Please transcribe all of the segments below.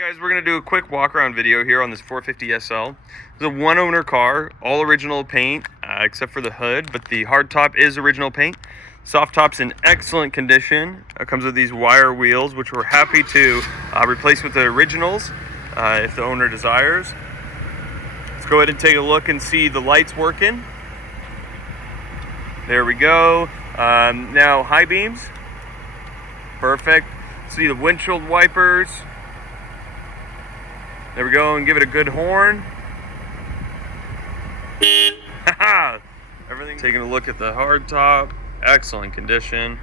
Guys, we're going to do a quick walk around video here on this 450 SL. It's a one owner car, all original paint except for the hood, but the hard top is original paint. Soft top's in excellent condition. It comes with these wire wheels, which we're happy to replace with the originals if the owner desires. Let's go ahead and take a look and see the lights working. There we go. Now high beams, perfect. See the windshield wipers. There we go, and give it a good horn. Everything. Taking a look at the hard top, excellent condition.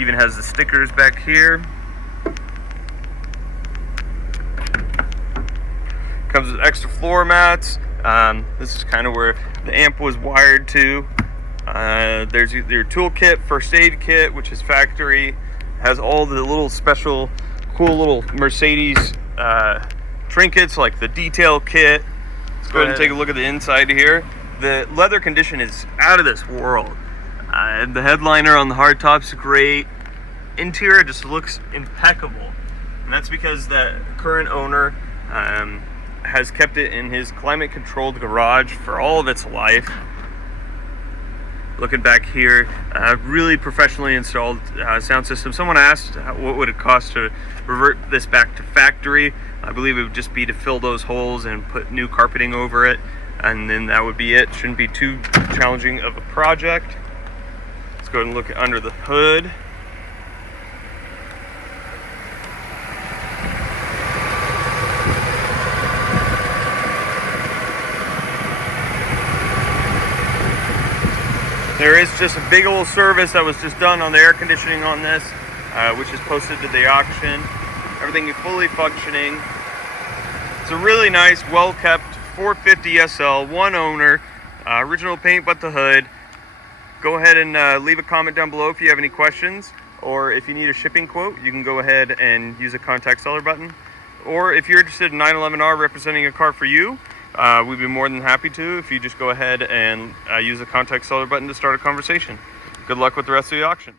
Even has the stickers back here. Comes with extra floor mats. This is kind of where the amp was wired to. There's your toolkit, first aid kit, which is factory. Has all the little special, cool little Mercedes trinkets like the detail kit. Let's go ahead and take a look at the inside here. The leather condition is out of this world. The headliner on the hardtop's great. Interior just looks impeccable, and that's because the current owner has kept it in his climate-controlled garage for all of its life. Looking back here, really professionally installed sound system. Someone asked what would it cost to revert this back to factory. I believe it would just be to fill those holes and put new carpeting over it, and then that would be it. Shouldn't be too challenging of a project. Let's go ahead and look under the hood. There is just a big old service that was just done on the air conditioning on this, which is posted to the auction. Everything is fully functioning. It's a really nice, well-kept 450 SL, one owner, original paint but the hood. Go ahead and leave a comment down below if you have any questions, or if you need a shipping quote, you can go ahead and use a contact seller button. Or if you're interested in 911R representing a car for you, we'd be more than happy to if you just go ahead and use the contact seller button to start a conversation. Good luck with the rest of the auction.